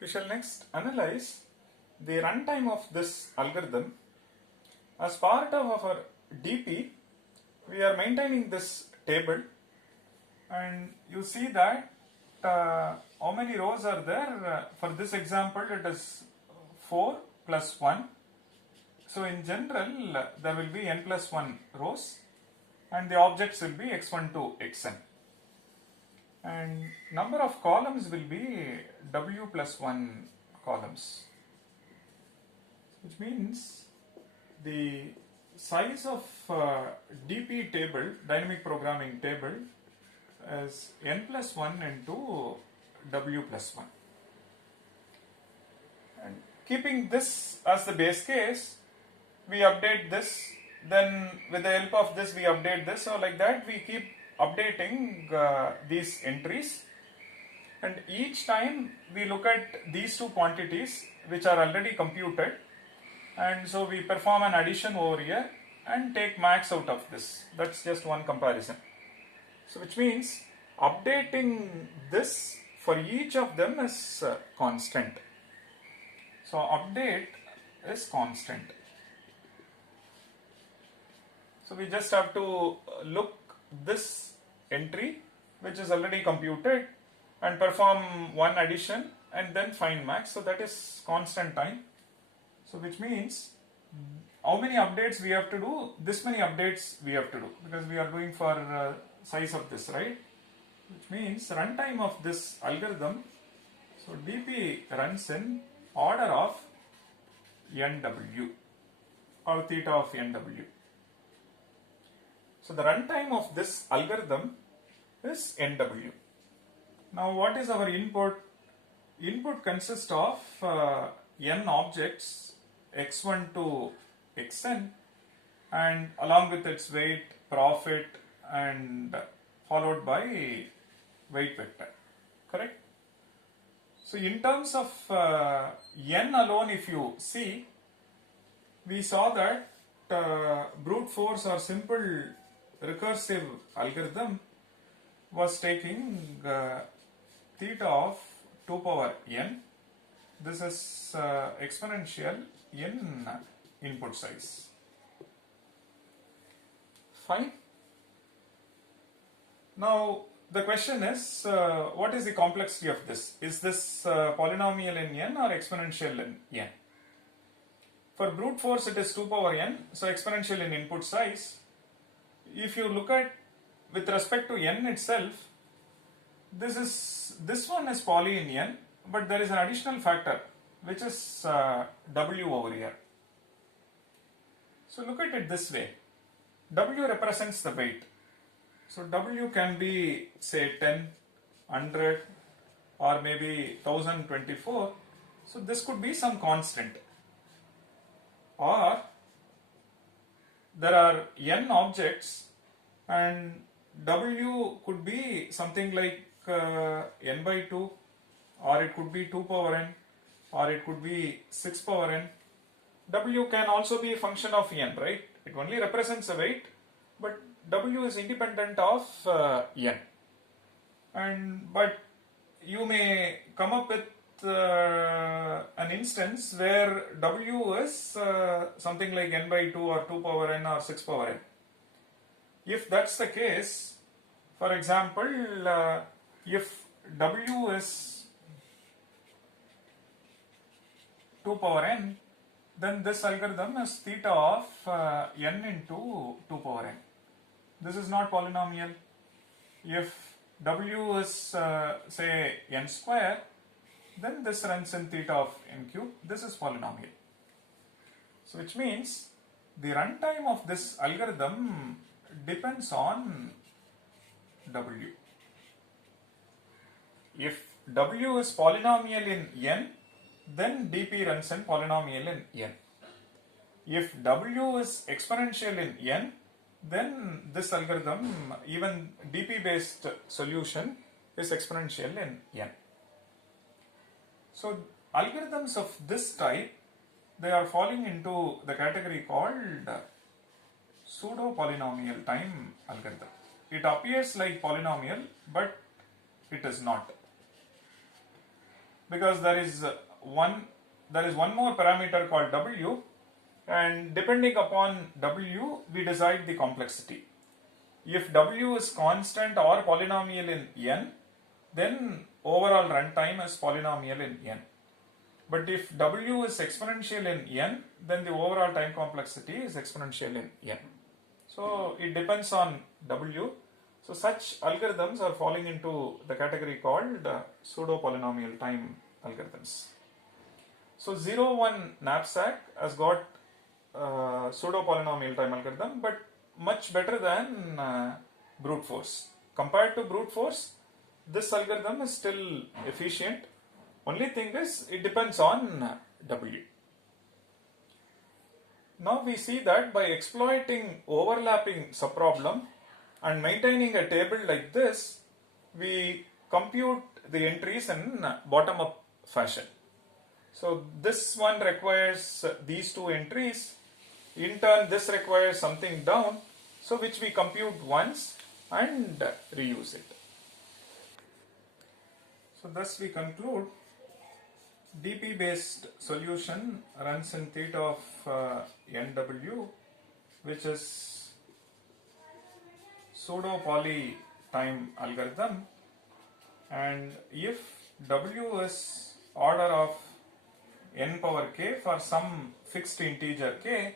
We shall next analyze the runtime of this algorithm. As part of our DP, we are maintaining this table, and you see that how many rows are there. For this example, it is 4 plus 1. So in general, there will be n plus 1 rows, and the objects will be x1 to xn. And number of columns will be w plus 1 columns, which means the size of DP table, dynamic programming table, is n plus 1 into w plus 1. And keeping this as the base case, we update this, then with the help of this we update this, so like that we keep updating these entries, and each time we look at these two quantities which are already computed, and so we perform an addition over here and take max out of this. That's just one comparison. So which means updating this for each of them is constant. So update is constant. So we just have to look this entry which is already computed and perform one addition and then find max. So that is constant time. So which means how many updates we have to do? This many updates we have to do, because we are doing for size of this, right? Which means runtime of this algorithm. So DP runs in order of NW or theta of NW. So the runtime of this algorithm is NW. Now what is our input? Input consists of n objects x1 to xn, and along with its weight, profit, and followed by weight vector. Correct? So in terms of n alone, if you see, we saw that brute force or simple recursive algorithm was taking theta of 2 power n. This is exponential in input size. Fine. Now the question is, what is the complexity of this? Is this polynomial in n or exponential in n? For brute force it is 2 power n, so exponential in input size. If you look at with respect to n itself, this one is poly in n, but there is an additional factor which is w over here. So look at it this way. W represents the weight. So W can be, say, 10, 100, or maybe 1024. So this could be some constant. Or there are n objects and W could be something like n by 2, or it could be 2 power n, or it could be 6 power n. W can also be a function of n, right? It only represents a weight, but W is independent of n. But you may come up with an instance where W is something like n by 2 or 2 power n or 6 power n. If that's the case, for example, if W is 2 power n, then this algorithm is theta of n into 2 power n. This is not polynomial. If W is say n square, then this runs in theta of n cube. This is polynomial. So which means the runtime of this algorithm depends on W. If W is polynomial in n, then DP runs in polynomial in n. If W is exponential in n, then this algorithm, even DP based solution, is exponential in n. So algorithms of this type, they are falling into the category called pseudo polynomial time algorithm. It appears like polynomial, but it is not. because there is one more parameter called W, and depending upon W we decide the complexity. If W is constant or polynomial in n, then overall runtime is polynomial in n. But if W is exponential in n, then the overall time complexity is exponential in n. So it depends on W. So such algorithms are falling into the category called pseudo polynomial time algorithms. So 0-1 knapsack has got pseudo polynomial time algorithm, but much better than brute force. Compared to brute force, this algorithm is still efficient. Only thing is, it depends on W. Now we see that by exploiting overlapping subproblem and maintaining a table like this, we compute the entries in bottom-up fashion. So this one requires these two entries. In turn, this requires something down, so which we compute once and reuse it. So thus we conclude DP based solution runs in theta of NW, which is pseudo poly time algorithm, and if W is order of n power k for some fixed integer k,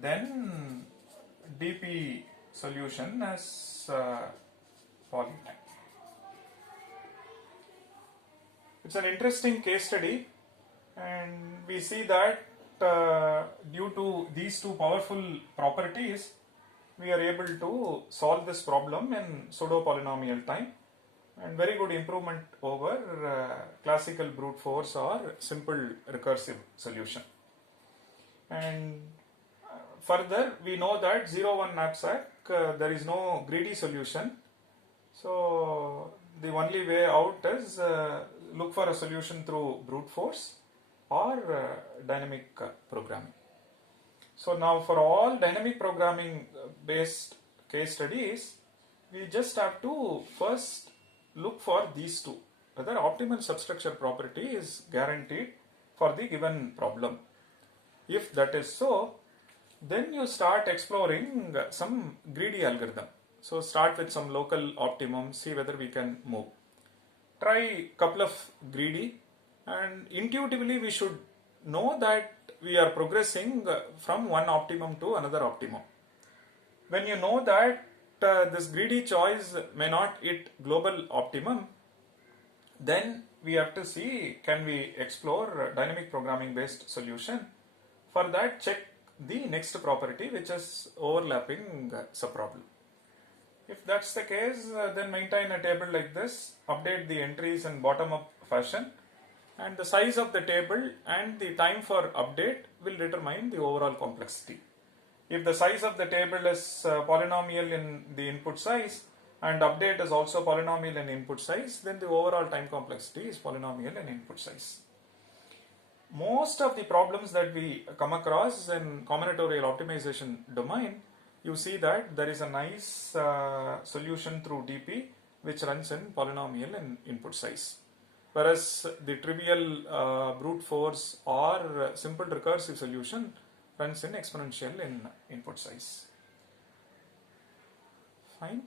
then DP solution is polytime. It's an interesting case study, and we see that due to these two powerful properties, we are able to solve this problem in pseudo polynomial time, and very good improvement over classical brute force or simple recursive solution. And further, we know that 0-1 knapsack, there is no greedy solution. So the only way out is look for a solution through brute force or dynamic programming. So now for all dynamic programming based case studies, we just have to first look for these two, whether optimal substructure property is guaranteed for the given problem. If that is so, then you start exploring some greedy algorithm. So start with some local optimum, see whether we can move. Try couple of greedy, and intuitively we should know that we are progressing from one optimum to another optimum. When you know that this greedy choice may not hit global optimum, then we have to see, can we explore dynamic programming based solution. For that, check the next property, which is overlapping subproblem. If that's the case, then maintain a table like this, update the entries in bottom-up fashion, and the size of the table and the time for update will determine the overall complexity. If the size of the table is polynomial in the input size and update is also polynomial in input size, then the overall time complexity is polynomial in input size. Most of the problems that we come across in combinatorial optimization domain, you see that there is a nice solution through DP which runs in polynomial in input size. Whereas the trivial brute force or simple recursive solution runs in exponential in input size. Fine.